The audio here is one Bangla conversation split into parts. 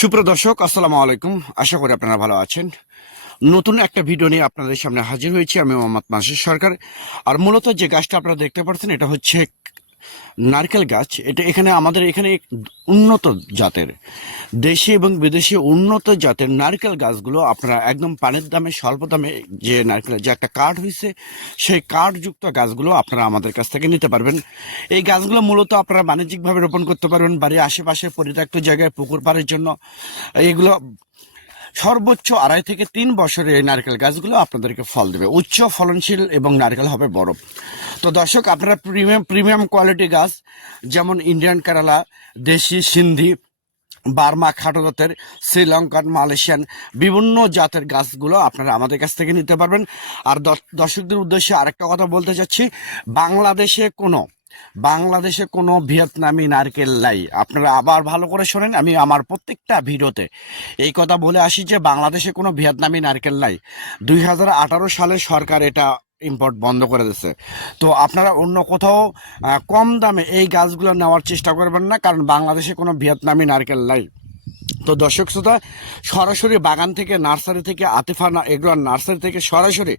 সুপ্রিয় দর্শক, আসসালামু আলাইকুম। আশা করি আপনারা ভালো আছেন। নতুন একটা ভিডিও নিয়ে আপনাদের সামনে হাজির হয়েছি আমি মোহাম্মদ মাসুদ সরকার। আর মূলত যে গাছটা আপনারা দেখতে পাচ্ছেন এটা হচ্ছে নারকেল গাছ। এটা আমাদের এখানে উন্নত জাতের, দেশি এবং বিদেশি উন্নত জাতের নারকেল গাছগুলো আপনারা একদম পানির দামে, স্বল্প দামে, যে নারকেলের যে একটা কার্ড হয়েছে সেই কার্ডযুক্ত গাছগুলো আপনারা আমাদের কাছ থেকে নিতে পারবেন। এই গাছগুলো মূলত আপনারা বাণিজ্যিকভাবে রোপণ করতে পারবেন বাড়ির আশেপাশে পরিত্যক্ত জায়গায়, পুকুর পাড়ের জন্য। এগুলো সর্বোচ্চ 2.5 থেকে 3 বছরে এই নারকেল গাছগুলো আপনাদেরকে ফল দেবে, উচ্চ ফলনশীল এবং নারকেল হবে বড়। তো দর্শক, আপনারা প্রিমিয়াম কোয়ালিটি গাছ যেমন ইন্ডিয়ান কেরালা, দেশি সিন্ধি, বার্মা খাটো জাতের, শ্রীলঙ্কান, মালয়েশিয়ান বিভিন্ন জাতের গাছগুলো আপনারা আমাদের কাছ থেকে নিতে পারবেন। আর দর্শকদের উদ্দেশ্যে আরেকটা কথা বলতে চাচ্ছি, বাংলাদেশে কোনো ভিয়েতনামি নারকেল নাই। আপনারা আবার ভালো করে শোনেন, আমি আমার প্রত্যেকটা ভিডিওতে এই কথা বলে আসি যে বাংলাদেশে কোনো ভিয়েতনামি নারকেল নাই। 2018 সালে সরকার এটা ইম্পোর্ট বন্ধ করে দিয়েছে। তো আপনারা অন্য কোথাও কম দামে এই গাছগুলো নেওয়ার চেষ্টা করবেন না, কারণ বাংলাদেশে কোনো ভিয়েতনামি নারকেল নাই। তো দর্শক শ্রোতা, সরাসরি বাগান থেকে, নার্সারি থেকে, আতিফা এগুলো নার্সারি থেকে সরাসরি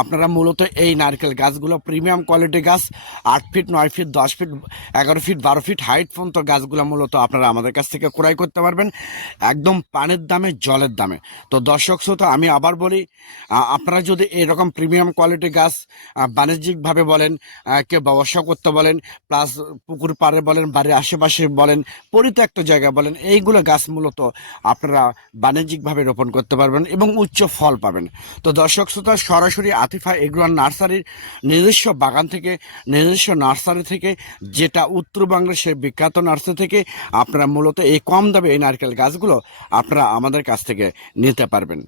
আপনারা মূলত এই নারকেল গাছগুলো, প্রিমিয়াম কোয়ালিটি গাছ, 8 feet, 9 feet, 10 feet, 11 feet, 12 feet height পর্যন্ত গাছগুলো মূলত আপনারা আমাদের কাছ থেকে ক্রয় করতে পারবেন একদম পানির দামে, জলের দামে। তো দর্শক শ্রোতা, আমি আবার বলি, আপনারা যদি এরকম প্রিমিয়াম কোয়ালিটি গাছ বাণিজ্যিকভাবে বলেন, কেউ ব্যবসা করতে বলেন, প্লাস পুকুর পাড়ে বলেন, বাড়ির আশেপাশে বলেন, পরিত্যক্ত জায়গায় বলেন, এইগুলো গাছ মূলত আপনারা বাণিজ্যিকভাবে রোপণ করতে পারবেন এবং উচ্চ ফল পাবেন। তো দর্শক শ্রোতা, সরাসরি আতিফা এগ্রো নার্সারির নিজস্ব বাগান থেকে, নিজস্ব নার্সারি থেকে, যেটা উত্তরবঙ্গের সে বিখ্যাত নার্সারি থেকে আপনারা মূলত এই কম দামে এই নারকেল গাছগুলো আপনারা আমাদের কাছ থেকে নিতে পারবেন।